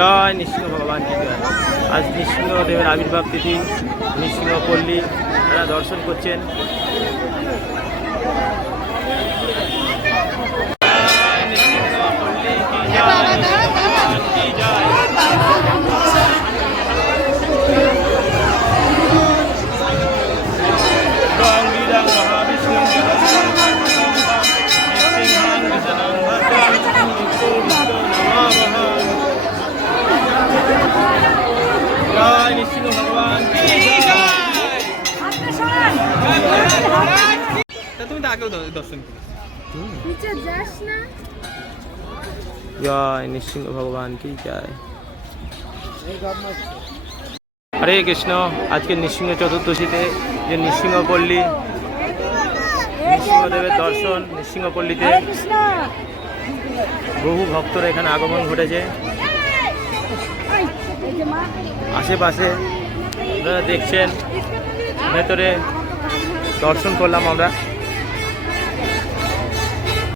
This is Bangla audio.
জয় নৃসিংহ ভগবান কি জয়। আজ নৃসিংহদেবের আবির্ভাব তিথি নৃসিংহ পল্লী এরা দর্শন করছেন জয় নৃসিংহ ভগবান কি নৃসিংহ হরে কৃষ্ণ, আজকে নৃসিংহ চতুর্দশীতে যে নৃসিংহপল্লী নৃসিংহদেবের দর্শন নৃসিংহপল্লীতে কৃষ্ণ বহু ভক্তরা এখানে আগমন ঘটেছে। আশেপাশে আপনারা দেখছেন ভেতরে দর্শন করলাম আমরা।